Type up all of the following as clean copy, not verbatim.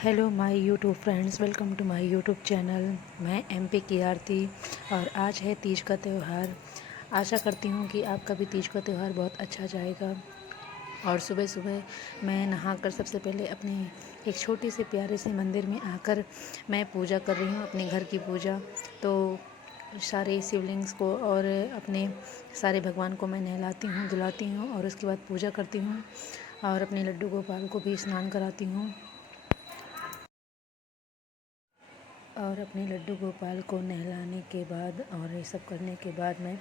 Hello my YouTube friends, welcome to my YouTube channel. मैं MP की आरती और आज है तीज का त्यौहार। आशा करती हूँ कि आपका भी तीज का त्यौहार बहुत अच्छा जाएगा। और सुबह सुबह मैं नहाकर सबसे पहले अपने एक छोटे से प्यारे से मंदिर में आकर मैं पूजा कर रही हूँ, अपने घर की पूजा। तो सारे शिवलिंग्स को और अपने सारे भगवान को मैं नहलाती हूँ, धुलाती हूँ और उसके बाद पूजा करती हूँ और अपने लड्डू गोपाल को भी स्नान कराती हूँ। और अपने लड्डू गोपाल को नहलाने के बाद और ये सब करने के बाद मैं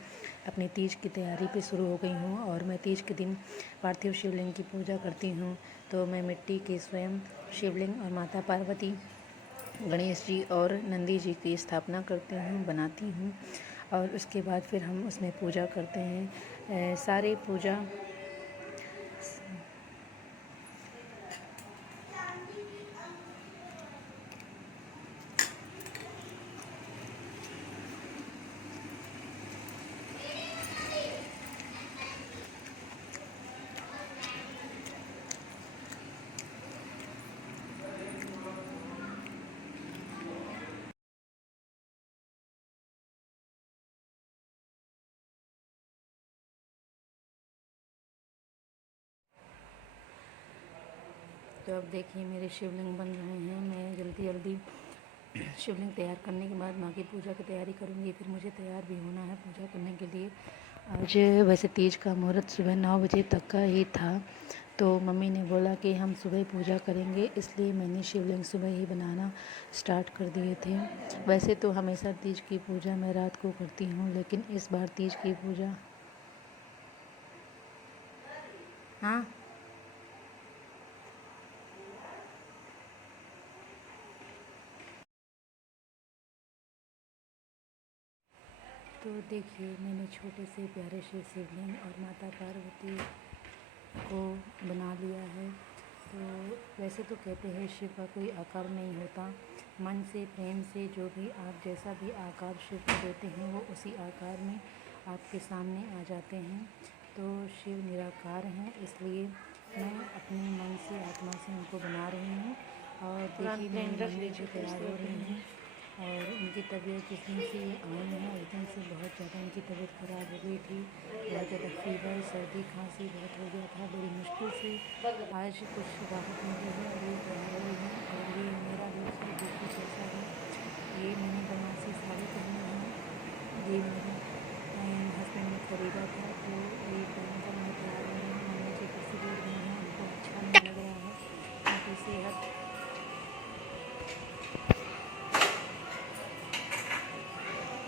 अपनी तीज की तैयारी पे शुरू हो गई हूँ। और मैं तीज के दिन पार्थिव शिवलिंग की पूजा करती हूँ। तो मैं मिट्टी के स्वयं शिवलिंग और माता पार्वती, गणेश जी और नंदी जी की स्थापना करती हूँ, बनाती हूँ। और उसके बाद फिर हम उसमें पूजा करते हैं। सारे पूजा तो अब देखिए मेरे शिवलिंग बन रहे हैं। मैं जल्दी जल्दी शिवलिंग तैयार करने के बाद माँ की पूजा की तैयारी करूँगी। फिर मुझे तैयार भी होना है पूजा करने के लिए। आज वैसे तीज का मुहूर्त सुबह 9 बजे तक का ही था, तो मम्मी ने बोला कि हम सुबह पूजा करेंगे, इसलिए मैंने शिवलिंग सुबह ही बनाना स्टार्ट कर दिए थे। वैसे तो हमेशा तीज की पूजा मैं रात को करती हूँ, लेकिन इस बार तीज की पूजा हाँ तो देखिए मैंने छोटे से प्यारे से शिवलिंग और माता पार्वती को बना लिया है। तो वैसे तो कहते हैं शिव का कोई आकार नहीं होता, मन से प्रेम से जो भी आप जैसा भी आकार शिव को देते हैं वो उसी आकार में आपके सामने आ जाते हैं। तो शिव निराकार हैं, इसलिए मैं अपने मन से आत्मा से उनको बना रही हूँ। और देखिए मेरी मम्मी भी तैयार हो रही हैं और उनकी तबीयत जिस दिन से ये आई हैं उस दिन से बहुत ज़्यादा उनकी तबीयत ख़राब हो गई थी। बहुत ज़्यादा फीवर, सर्दी, खांसी बहुत हो गया था। बड़ी मुश्किल से आज कुछ राहत मिली है और ये तैयार हो रही है। और ये मेरा लुक है, देखिए कैसा है। ये मैंने बनारसी साड़ी पहनी है, ये मेरे हस्बैंड ने ख़रीदा था, तो ये पहनकर मैं तैयार हो रही हूँ। मम्मी जी किसी दूर गई हैं, उनको अच्छा नहीं लग रहा है, उनकी सेहत।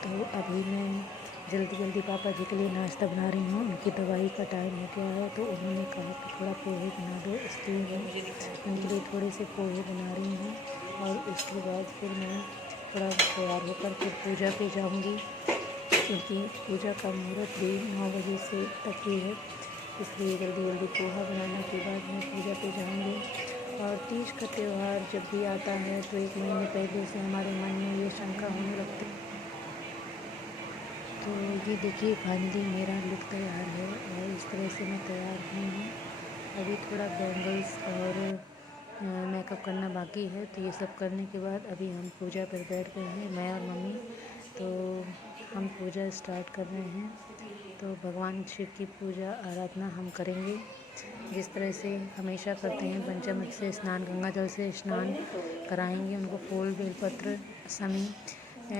तो अभी मैं जल्दी जल्दी पापा जी के लिए नाश्ता बना रही हूँ। उनकी दवाई का टाइम हो गया है, तो उन्होंने कहा कि थोड़ा पोहे बना दो, इसलिए मैं उनके लिए थोड़े से पोहे बना रही हूँ। और उसके बाद फिर मैं थोड़ा तैयार होकर फिर पूजा पे जाऊँगी, क्योंकि पूजा का मुहूर्त भी 9 बजे से तक ही है। इसलिए जल्दी जल्दी पोहा बनाने के बाद मैं पूजा पे जाऊँगी। और तीज का त्यौहार जब भी आता है तो एक महीने पहले से हमारे मन में ये शंका होने लगती है। तो ये देखिए फाइनली मेरा लुक तैयार है और इस तरह से मैं तैयार हुई हूँ। अभी थोड़ा बैंगल्स और मेकअप करना बाकी है, तो ये सब करने के बाद अभी हम पूजा पर बैठ गए हैं, मैं और मम्मी। तो हम पूजा स्टार्ट कर रहे हैं। तो भगवान शिव की पूजा आराधना हम करेंगे जिस तरह से हमेशा करते हैं। पंचामृत से स्नान, गंगा जल से स्नान कराएंगे उनको। फूल, बेलपत्र, शमी।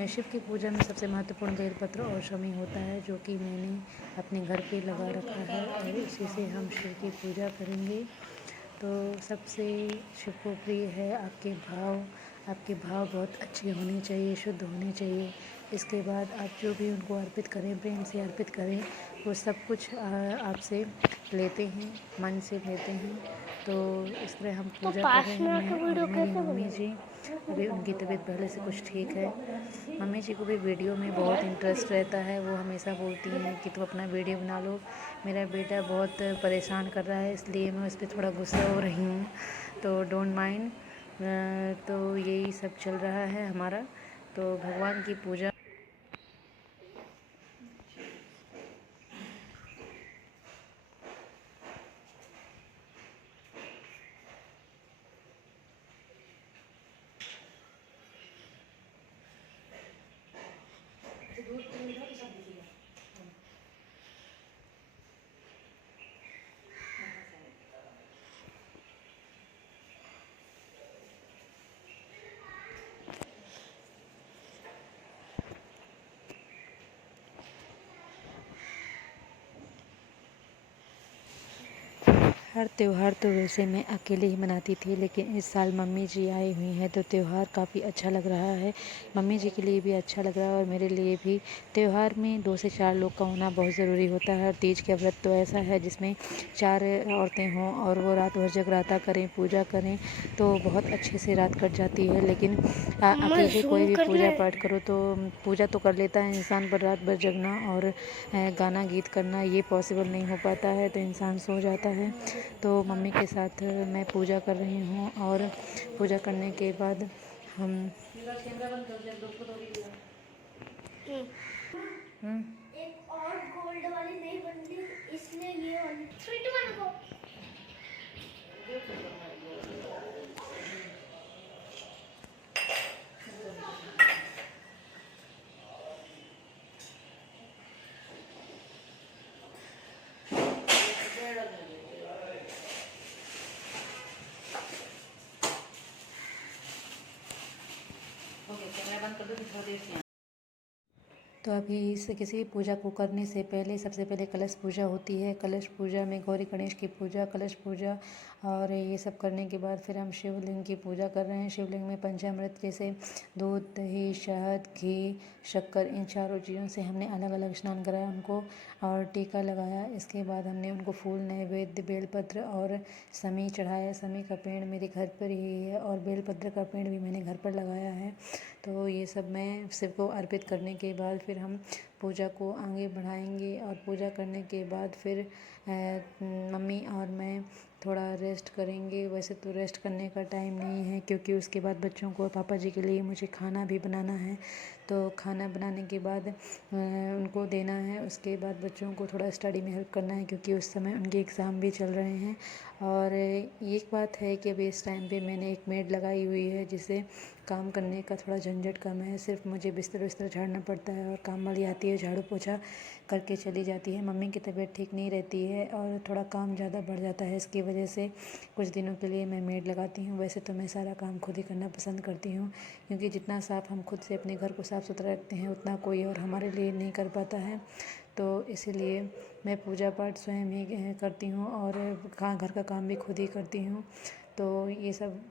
शिव की पूजा में सबसे महत्वपूर्ण बेलपत्र और शमी होता है, जो कि मैंने अपने घर पे लगा रखा है और इसी से हम शिव की पूजा करेंगे। तो सबसे शिव को प्रिय है आपके भाव। आपके भाव बहुत अच्छे होने चाहिए, शुद्ध होने चाहिए। इसके बाद आप जो भी उनको अर्पित करें, प्रेम से अर्पित करें, वो सब कुछ आपसे लेते हैं, मन से लेते हैं। तो इस तरह हम तो पूजा कर पास रहे में हैं, आके मैं और वीडियो मेरी कैसे मम्मी जी। अभी उनकी तबीयत पहले से कुछ ठीक है। मम्मी जी को भी वीडियो में बहुत इंटरेस्ट रहता है, वो हमेशा बोलती हैं कि तुम अपना वीडियो बना लो। मेरा बेटा बहुत परेशान कर रहा है, इसलिए मैं उस पर थोड़ा गुस्सा हो रही हूँ, तो डोंट माइंड। तो यही सब चल रहा है हमारा। तो भगवान की पूजा हर त्यौहार तो वैसे मैं अकेले ही मनाती थी, लेकिन इस साल मम्मी जी आई हुई हैं तो त्यौहार काफ़ी अच्छा लग रहा है। मम्मी जी के लिए भी अच्छा लग रहा है और मेरे लिए भी। त्यौहार में 2 से 4 लोग का होना बहुत ज़रूरी होता है। और तीज का व्रत तो ऐसा है जिसमें 4 औरतें हों और वो रात भर जगराता करें, पूजा करें, तो बहुत अच्छे से रात कट जाती है। लेकिन अकेले कोई भी पूजा पाठ करो तो पूजा तो कर लेता है इंसान, पर रात भर जगना और गाना गीत करना ये पॉसिबल नहीं हो पाता है, तो इंसान सो जाता है। तो मम्मी के साथ मैं पूजा कर रही हूँ और पूजा करने के बाद हम एक और गोल्ड वाली नहीं बनती, इसलिए ये वाली 3 2 1 गो। तो अभी इस किसी भी पूजा को करने से पहले सबसे पहले कलश पूजा होती है। कलश पूजा में गौरी गणेश की पूजा, कलश पूजा और ये सब करने के बाद फिर हम शिवलिंग की पूजा कर रहे हैं। शिवलिंग में पंचामृत जैसे दूध, दही, शहद, घी, शक्कर, इन चारों चीज़ों से हमने अलग अलग स्नान कराया उनको और टीका लगाया। इसके बाद हमने उनको फूल, नैवेद्य, बेलपत्र और समी चढ़ाया। समी का पेड़ मेरे घर पर ही है और बेलपत्र का पेड़ भी मैंने घर पर लगाया है। तो ये सब मैं शिव को अर्पित करने के बाद फिर हम पूजा को आगे बढ़ाएंगे और पूजा करने के बाद फिर मम्मी और मैं थोड़ा रेस्ट करेंगे। वैसे तो रेस्ट करने का टाइम नहीं है, क्योंकि उसके बाद बच्चों को, पापा जी के लिए मुझे खाना भी बनाना है। तो खाना बनाने के बाद उनको देना है। उसके बाद बच्चों को थोड़ा स्टडी में हेल्प करना है, क्योंकि उस समय उनके एग्ज़ाम भी चल रहे हैं। और एक बात है कि अभी इस टाइम पे मैंने एक मेड लगाई हुई है, जिससे काम करने का थोड़ा झंझट कम है। सिर्फ मुझे बिस्तर बिस्तर झाड़ना पड़ता है और काम वाली आती है, झाड़ू पोछा करके चली जाती है। मम्मी की तबीयत ठीक नहीं रहती है और थोड़ा काम ज़्यादा बढ़ जाता है, इसकी वजह से कुछ दिनों के लिए मैं मेड लगाती हूँ। वैसे तो मैं सारा काम खुद ही करना पसंद करती हूँ, क्योंकि जितना साफ़ हम खुद से अपने घर को साफ़ सुथरा रखते हैं उतना कोई और हमारे लिए नहीं कर पाता है। तो इसीलिए मैं पूजा पाठ स्वयं ही करती हूँ और घर का काम भी खुद ही करती हूँ। तो ये सब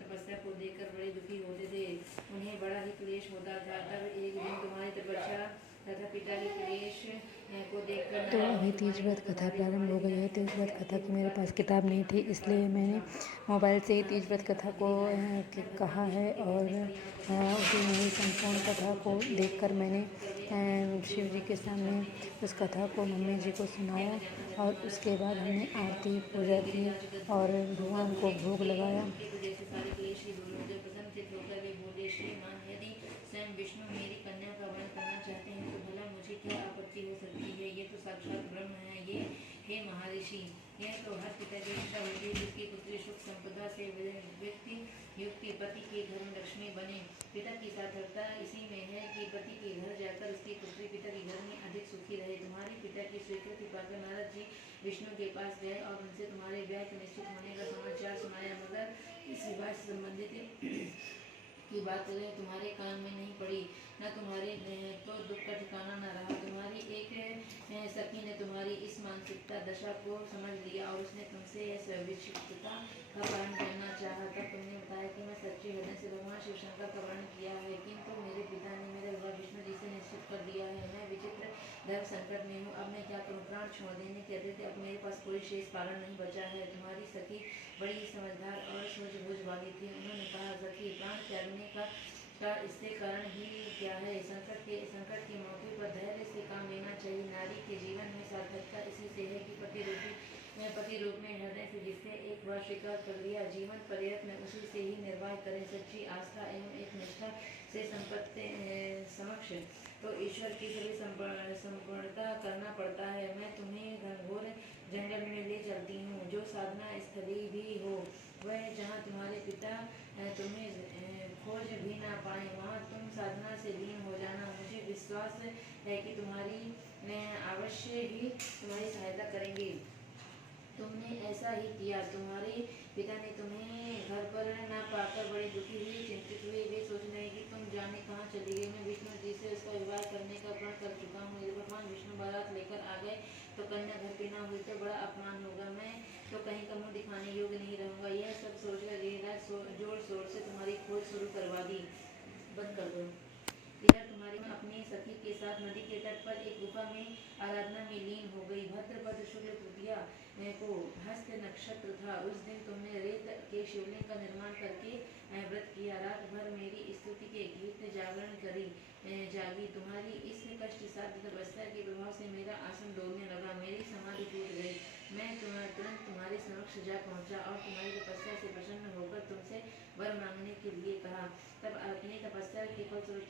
तपस्या को देखकर बड़े दुखी होते थे। उन्हें बड़ा ही क्लेश होता था। तब एक दिन तुम्हारी तपस्या तथा पिता की क्लेश को देखकर तो अभी तीज व्रत कथा प्रारंभ हो गई है। तीज व्रत कथा की मेरे पास किताब नहीं थी, इसलिए मैंने मोबाइल से ही तीज व्रत कथा को कहा है और उसी में ही संपूर्ण कथा को देखकर मैंने शिव जी के सामने उस कथा को मम्मी जी को सुनाया और उसके बाद हमने आरती पूजा की और भगवान को भोग लगाया। स्वयं विष्णु मेरी कन्या का वर्ण करना चाहते हैं तो भला मुझे क्या आपत्ति हो सकती है। ये तो साक्षात ब्रह्म है। ये हे महर्षि, यह तो हर पिता की इच्छा होती है जिसकी पुत्री सुख संपदा से व्यक्ति युक्ति पति के घर में लक्ष्मी बने। पिता की सार्थकता इसी में है कि पति के घर जाकर उसकी पुत्री पिता के घर में अधिक सुखी रहे। तुम्हारे पिता की स्वीकृति पाकर नारद जी विष्णु के पास गए और उनसे तुम्हारे ब्याह के निश्चित होने का समाचार सुनाया, मगर इस विवाह से संबंधित की बात तुम्हारे कान में नहीं पड़ी, न तुम्हारे तो दुख का ठिकाना न रहा। तुम्हारी एक सखी ने तुम्हारी इस मानसिकता दशा को समझ लिया और उसने तुमसे यह स्वविशिष्टता का पालन करना चाहा। तब तुमने बताया कि मैं सच्चे हृदय से भगवान शिव शंकर का वर्णन किया है, किंतु मेरे पिता ने मेरा विवाह विष्णु जी से निश्चित कर दिया है। मैं विचित्र धर्म संकट में हूँ, अब मैं क्या करूँ। प्राण प्राण छोड़ देने कहते थे, अब मेरे पास कोई शेष कारण नहीं बचा है। तुम्हारी सखी बड़ी समझदार और सूझबूझ वाली थी। उन्होंने कहा, सखी, प्राण त्यागने का इससे कारण ही क्या है? संकट के मौके पर धैर्य से काम लेना चाहिए। नारी के जीवन में सार्थकता इसी से है कि पति रूप में हृदय से जिससे एक बार स्वीकार कर लिया, जीवन पर्यंत में उसी से ही निर्वाह करें। सच्ची आस्था एवं एक निष्ठा से समक्ष तो ईश्वर की सभी संपूर्णता करना पड़ता है। मैं तुम्हें घनघोर जंगल में ले चलती हूँ, जो साधना स्थली भी हो, वह जहाँ तुम्हारे पिता तुम्हें खोज भी ना पाए, वहाँ तुम साधना से लीन हो जाना। मुझे विश्वास है कि तुम्हारी अवश्य ही तुम्हारी सहायता करेंगे। तुमने ऐसा ही किया। तुम्हारे पिता ने तुम्हें घर पर न पाकर बड़े दुखी हुए, चिंतित हुए। वे सोच रहे कि तुम जाने कहाँ चली गई। मैं विष्णु जी से उसका विवाह करने का प्रण कर चुका हूँ। यदि भगवान विष्णु बारात लेकर आ गए तो कन्या घर पे ना हुई तो बड़ा अपमान होगा। मैं तो कहीं का मुँह दिखाने योग्य नहीं रहूँगा। यह सब सोचकर गिरिराज जोर शोर से तुम्हारी खोज शुरू करवा दी। बंद कर दो। इधर तुम्हारी माँ अपनी सखी के साथ नदी के तट पर एक गुफा में आराधना में लीन हो गई। भद्रपद शुक्ल तृतीया को हस्त नक्षत्र था। उस दिन तुमने रेत के शिवलिंग का निर्माण करके व्रत किया। रात भर मेरी स्तुति के गीत जागरण करी जागी। तुम्हारी इस कष्ट साध्य तपस्या के प्रभाव से मेरा आसन डोलने लगा, मेरी समाधि टूट गई। मैं तुरंत तुम्हारे समक्ष जा पहुंचा और तुम्हारी तपस्या से प्रसन्न होकर तुमसे वर मांगने के लिए कहा। तब अपनी तपस्या के फलस्वरूप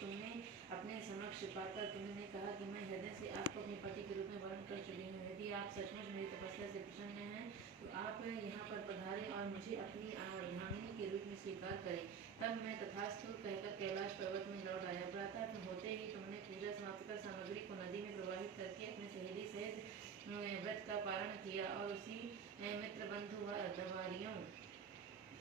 तुमने अपने समक्ष पाकर तुमने कहा कि मैं हृदय से आपको अपने पति के रूप में वर्ण कर चुकी हूँ। यदि आप सचमुच मेरी तपस्या से प्रसन्न हैं तो आप यहाँ पर पधारें और मुझे अपनी अर्धांगिनी के रूप में स्वीकार करें। तब मैं तथास्तु कहकर कैलाश पर्वत में लौट आया। प्रातः होते ही तुमने पूजा समाप्त कर सामग्री को नदी में प्रवाहित करके अपने सहेली सहित व्रत का पारण किया और उसी मित्र बंधु व दवारियों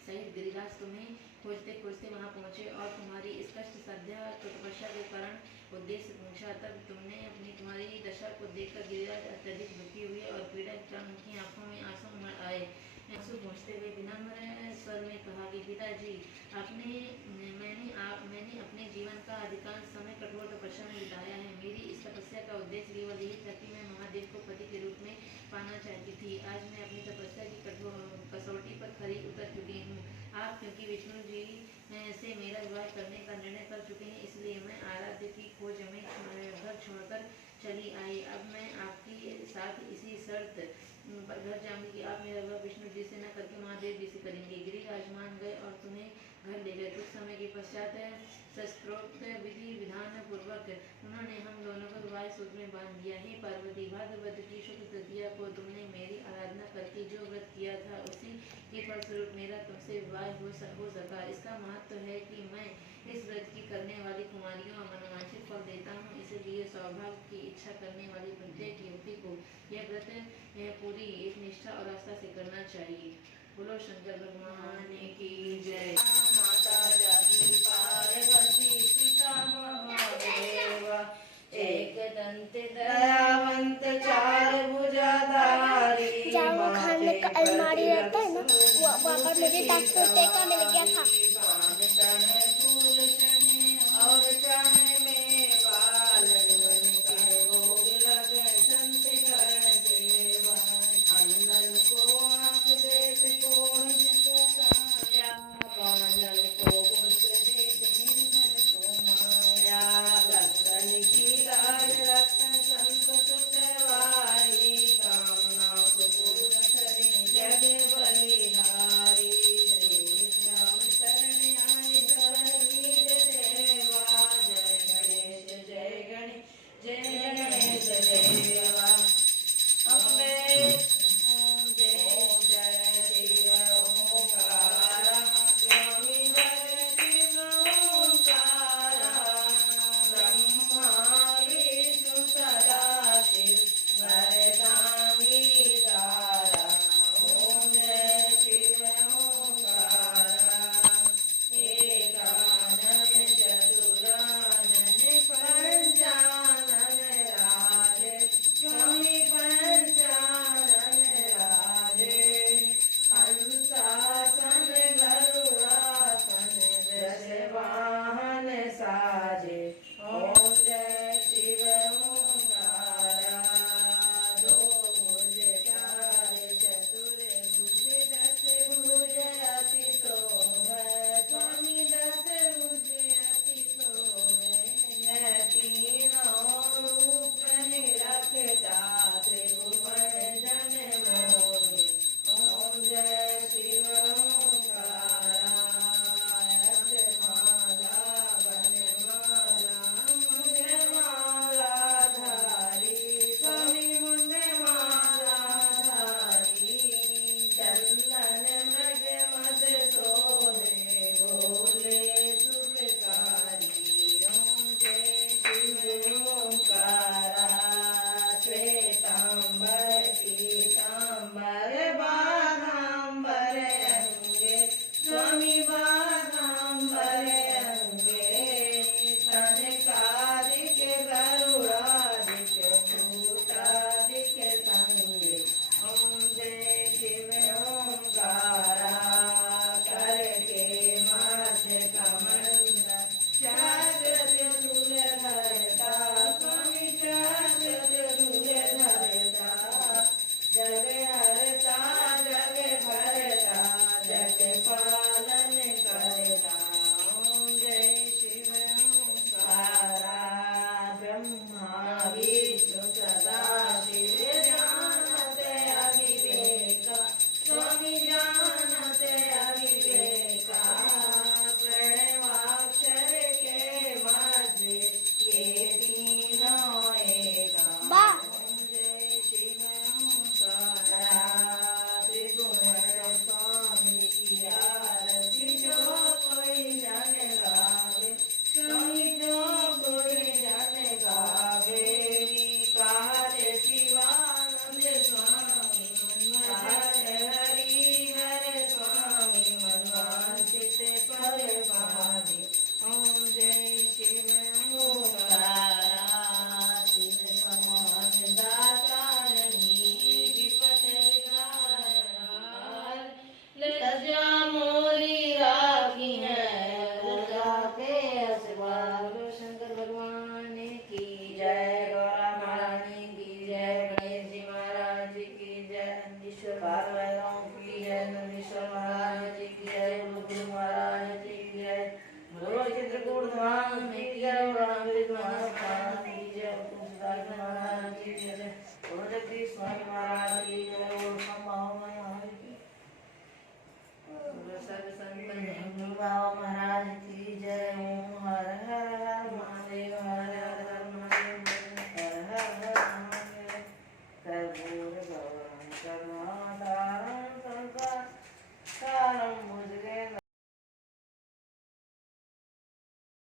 सहित गिरिराज तुम्हें खोजते खोजते वहां पहुंचे और तुम्हारी इस कष्ट साध्य तपस्या के कारण उद्देश्य पूछा। तब तुमने तुम्हारी दशा को देखकर गिरिराज अत्यधिक दुखी हुए और पीड़ा उनकी आंखों में आंसू आए। आंसू पहुँचते हुए विनम्र स्वर में कहा कि पिताजी, मैंने अपने जीवन का अधिकांश समय कठोर तपस्या में बिताया है। मेरी इस तपस्या का उद्देश्य केवल यही था कि मैं महादेव को पति के रूप में पाना चाहती थी। आज मैं अपनी तपस्या की कसौटी पर खरी उतर चुकी हूँ। आप क्योंकि विष्णु जी से मेरा विवाह करने का निर्णय कर चुके हैं, इसलिए मैं आराध्य की खोज में घर छोड़कर चली आई। अब मैं आपके साथ इसी शर्त पर घर जाऊंगी कि आप मेरा विवाह विष्णु जी से न करके महादेव जी से करेंगे। गिरिराज मान गए और तुम्हें घर ले गए। कुछ समय के पश्चात शस्त्रोक्त विधि विधान पूर्वक उन्होंने हम दोनों को विवाह सूत्र में बांध दिया। हे पार्वती, भाद्रपद की शुक्ल तृतीया को तुमने मेरी आराधना करके जो व्रत किया था, उसी के फलस्वरूप मेरा तुमसे विवाह हो सका। इसका महत्व है कि मैं इस व्रत की करने वाली कुमारियों को मनोवांछित फल देता हूँ। इसलिए सौभाग्य की इच्छा करने वाली प्रत्येक युवती को यह व्रत पूरी एक निष्ठा और आस्था से करना चाहिए। बोलो शंकर भगवान की जय। माता जागी पार्वती, पिता महादेव, एक दंत दयावंत, चार भुजाधारी। जहाँ वो खाने का अलमारी रहता है ना, वहाँ पर मेरे डॉक्टर टेका मिल गया था।